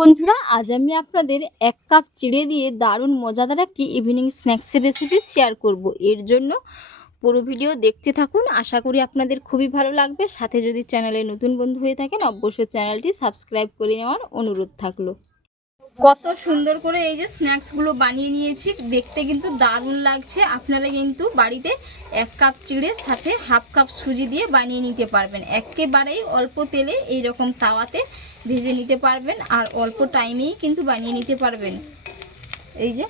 বন্ধুরা, আজ আমি আপনাদের এক কাপ চিড়ে দিয়ে দারুণ মজাদার একটি ইভিনিং স্ন্যাক্সের রেসিপি শেয়ার করব। এর জন্য পুরো ভিডিও দেখতে থাকুন। আশা করি আপনাদের খুবই ভালো লাগবে। সাথে যদি চ্যানেলে নতুন বন্ধু হয়ে থাকেন, অবশ্যই চ্যানেলটি সাবস্ক্রাইব করে নেওয়ার অনুরোধ থাকল। কত সুন্দর করে এই যে স্ন্যাক্সগুলো বানিয়ে নিয়েছি। দেখতে কিন্তু দারুণ লাগছে। আপনারা কিন্তু বাড়িতে এক কাপ চিড়ে সাথে হাফ কাপ সুজি দিয়ে বানিয়ে নিতে পারবেন। একেবারেই অল্প তেলে এই রকম তাওয়াতে ভেজে নিতে পারবেন আর অল্প টাইমেই কিন্তু বানিয়ে নিতে পারবেন। এই যে।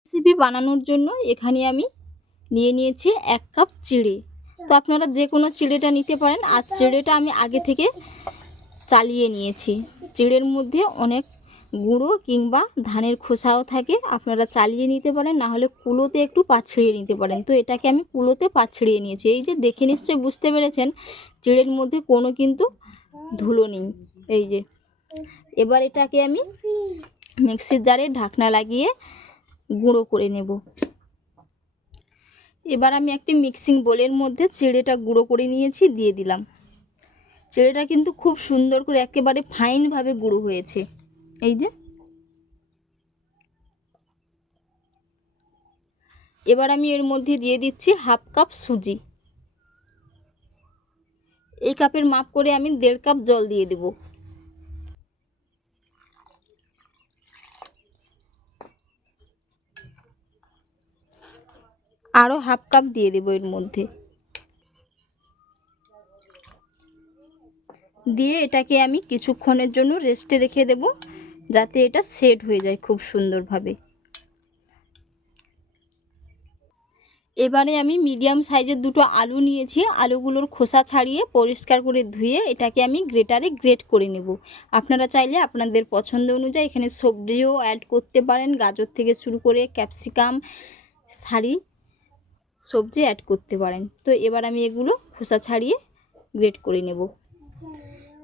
রেসিপি বানানোর জন্য এখানে আমি নিয়ে নিয়েছি এক কাপ চিড়ে। তো আপনারা যে কোনো চিড়েটা নিতে পারেন। আর চিড়েটা আমি আগে থেকে চালিয়ে নিয়েছি। চিড়ের মধ্যে অনেক গুঁড়ো কিংবা ধানের খোসাও থাকে। আপনারা চালিয়ে নিতে পারেন, না হলে কুলোতে একটু পাছড়িয়ে নিতে পারেন। তো এটাকে আমি কুলোতে পাছড়িয়ে নিয়েছি। এই যে দেখে নিশ্চয়ই বুঝতে পেরেছেন, চিড়ের মধ্যে কোনো কিন্তু ধুলো নেই। এই যে, এবার এটাকে আমি মিক্সির জারে ঢাকনা লাগিয়ে গুঁড়ো করে নেব। এবার আমি একটি মিক্সিং বোলের মধ্যে চিড়েটা গুঁড়ো করে নিয়েছি, দিয়ে দিলাম। চিড়েটা কিন্তু খুব সুন্দর করে একেবারে ফাইনভাবে গুঁড়ো হয়েছে। এই যে। এবার আমি এর মধ্যে দিয়ে দিচ্ছি হাফ কাপ সুজি। এই কাপের মাপ করে আমি দেড় কাপ জল দিয়ে দেব। আরও হাফ কাপ দিয়ে দেবো এর মধ্যে। দিয়ে এটাকে আমি কিছুক্ষণের জন্য রেস্টে রেখে দেব, যাতে এটা সেট হয়ে যায় খুব সুন্দরভাবে। এবারে আমি মিডিয়াম সাইজের দুটো আলু নিয়েছি, আলুগুলোর খোসা ছাড়িয়ে পরিষ্কার করে ধুয়ে এটাকে আমি গ্রেটারে গ্রেট করে নেব। আপনারা চাইলে আপনাদের পছন্দ অনুযায়ী এখানে সবজিও অ্যাড করতে পারেন, গাজর থেকে শুরু করে ক্যাপসিকাম শাড়ি সবজি অ্যাড করতে পারেন। তো এবার আমি এগুলো খোসা ছাড়িয়ে গ্রেট করে নেব।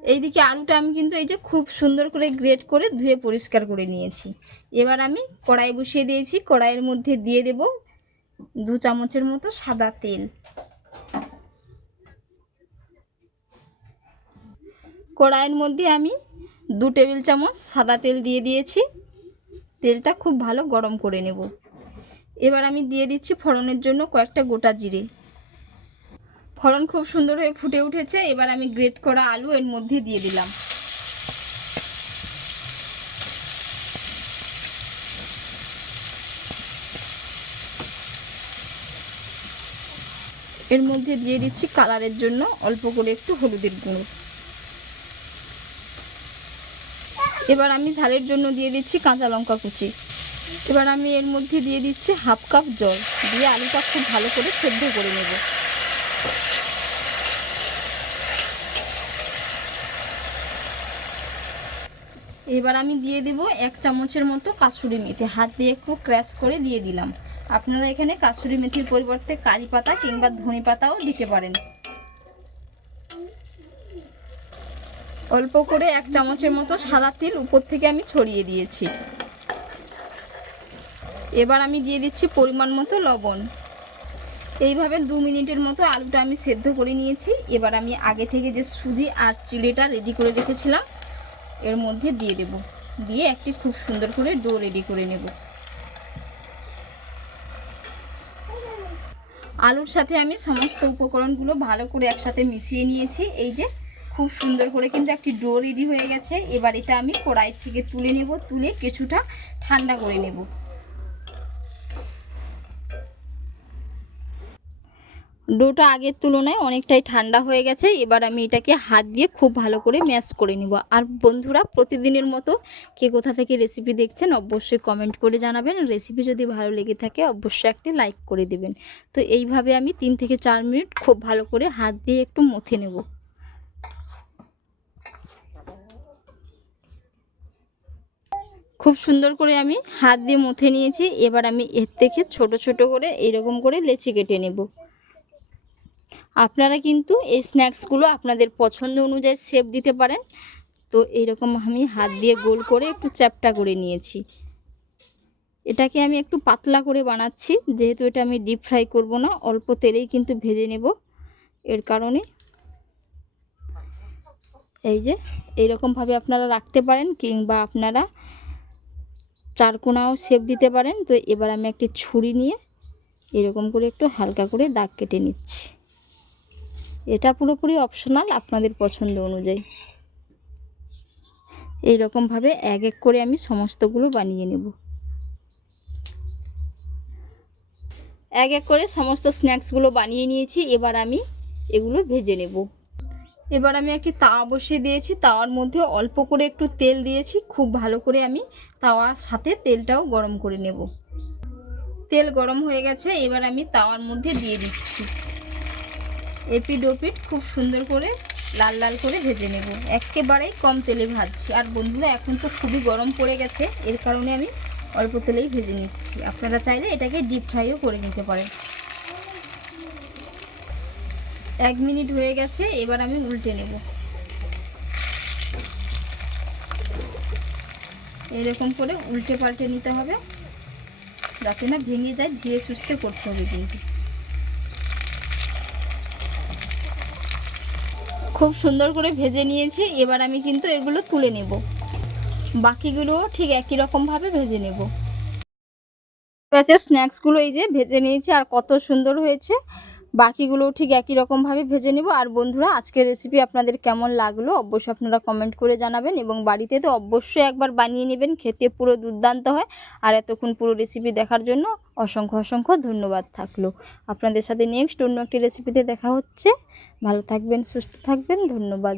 এইদিকে আলুটা আমি কিন্তু এই যে খুব সুন্দর করে গ্রেট করে ধুয়ে পরিষ্কার করে নিয়েছি। এবার আমি কড়াই বসিয়ে দিয়েছি। কড়াইয়ের মধ্যে দিয়ে দেব দু চামচের মতো সাদা তেল। কড়াইয়ের মধ্যে আমি দু টেবিল চামচ সাদা তেল দিয়ে দিয়েছি। তেলটা খুব ভালো গরম করে নেব। এবার আমি দিয়ে দিচ্ছি ফোড়নের জন্য কয়েকটা গোটা জিরে। ফোড়ন খুব সুন্দর হয়ে ফুটে উঠেছে, এবার আমি গ্রেট করা আলু এর মধ্যে দিয়ে দিলাম। এর মধ্যে দিয়ে দিচ্ছি কালারের জন্য অল্প করে একটু হলুদের গুঁড়ো। এবার আমি ঝালের জন্য দিয়ে দিচ্ছি কাঁচা লঙ্কা কুচি। এবার আমি এর মধ্যে দিয়ে দিচ্ছি হাফ কাপ জল। দিয়ে আলুটা খুব ভালো করে সেদ্ধ করে নেব। এবার আমি দিয়ে দেব এক চামচের মতো কাসুরি মেথি। হাত দিয়ে একটু ক্র্যাশ করে দিয়ে দিলাম। আপনারা এখানে কাসুরি মেথির পরিবর্তে কারি পাতা কিংবা ধনে পাতাও দিতে পারেন। অল্প করে এক চামচের মতো সাদা তিল উপর থেকে আমি ছড়িয়ে দিয়েছি। এবার আমি দিয়ে দিচ্ছি পরিমাণ মতো লবণ। এইভাবে দু মিনিটের মতো আলুটা আমি সেদ্ধ করে নিয়েছি। এবার আমি আগে থেকে যে সুজি আর চিড়েটা রেডি করে রেখেছিলাম, এর মধ্যে দিয়ে দেব। দিয়ে একটি খুব সুন্দর করে ডো রেডি করে নেব। আলুর সাথে আমি সমস্ত উপকরণগুলো ভালো করে একসাথে মিশিয়ে নিয়েছি। এই যে খুব সুন্দর করে কিন্তু একটি ডো রেডি হয়ে গেছে। এবার এটা আমি কড়াই থেকে তুলে নেব। তুলে কিছুটা ঠান্ডা করে নেব। ডোটা আগের তুলনায় অনেকটাই ঠান্ডা হয়ে গেছে। এবার আমি এটাকে হাত দিয়ে খুব ভালো করে ম্যাশ করে নিব। আর বন্ধুরা, প্রতিদিনের মতো কে কোথা থেকে রেসিপি দেখছেন অবশ্যই কমেন্ট করে জানাবেন। রেসিপি যদি ভালো লেগে থাকে, অবশ্যই একটি লাইক করে দেবেন। তো এইভাবে আমি তিন থেকে চার মিনিট খুব ভালো করে হাত দিয়ে একটু মথে নেব। খুব সুন্দর করে আমি হাত দিয়ে মথে নিয়েছি। এবার আমি এর থেকে ছোট ছোট করে এইরকম করে লেচি কেটে নেব। আপনারা কিন্তু এই স্ন্যাক্সগুলো আপনাদের পছন্দ অনুযায়ী শেপ দিতে পারেন। তো এইরকম আমি হাত দিয়ে গোল করে একটু চ্যাপটা করে নিয়েছি। এটাকে আমি একটু পাতলা করে বানাচ্ছি, যেহেতু এটা আমি ডিপ ফ্রাই করব না, অল্প তেলেই কিন্তু ভেজে নেব। এর কারণে এই যে এইরকমভাবে আপনারা রাখতে পারেন, কিংবা আপনারা চারকোনাও শেপ দিতে পারেন। তো এবার আমি একটি ছুরি নিয়ে এরকম করে একটু হালকা করে দাগ কেটে নিচ্ছি। এটা পুরোপুরি অপশনাল আপনাদের পছন্দ অনুযায়ী। এই রকমভাবে এক এক করে আমি সমস্তগুলো বানিয়ে নেব। এক এক করে সমস্ত স্ন্যাক্সগুলো বানিয়ে নিয়েছি, এবার আমি এগুলো ভেজে নেব। এবার আমি একটি তাওয়া বসিয়ে দিয়েছি, তাওয়ার মধ্যে অল্প করে একটু তেল দিয়েছি, খুব ভালো করে আমি তাওয়ার সাথে তেলটাও গরম করে নেব। তেল গরম হয়ে গেছে, এবার আমি তাওয়ার মধ্যে দিয়ে দিচ্ছি। এপিড ওপিড খুব সুন্দর করে লাল লাল করে ভেজে নেব। একেবারেই কম তেলে ভাজছি। আর বন্ধুরা, এখন তো খুবই গরম পড়ে গেছে, এর কারণে আমি অল্প তেলেই ভেজে নিচ্ছি। আপনারা চাইলে এটাকে ডিপ ফ্রাইও করে নিতে পারেন। এক মিনিট হয়ে গেছে, এবার আমি উল্টে নেব। এরকম করে উল্টে পাল্টে নিতে হবে, যাতে না ভেঙে যায় ধীরে সুস্থে করতে হবে কিন্তু। খুব সুন্দর করে ভেজে নিয়েছি। এবার আমি কিন্তু এগুলো তুলে নেব। বাকিগুলোও ঠিক একই রকমভাবে ভেজে নেব। প্যাচের স্ন্যাক্সগুলো এই যে ভেজে নিয়েছি আর কত সুন্দর হয়েছে। বাকিগুলোও ঠিক একই রকমভাবে ভেজে নেব। আর বন্ধুরা, আজকের রেসিপি আপনাদের কেমন লাগল অবশ্যই আপনারা কমেন্ট করে জানাবেন এবং বাড়িতে তো অবশ্যই একবার বানিয়ে নেবেন, খেতে পুরো দুর্দান্ত হয়। আর এতক্ষণ পুরো রেসিপি দেখার জন্য অসংখ্য অসংখ্য ধন্যবাদ থাকল। আপনাদের সাথে নেক্সট অন্য একটি রেসিপিতে দেখা হচ্ছে। ভালো থাকবেন, সুস্থ থাকবেন, ধন্যবাদ।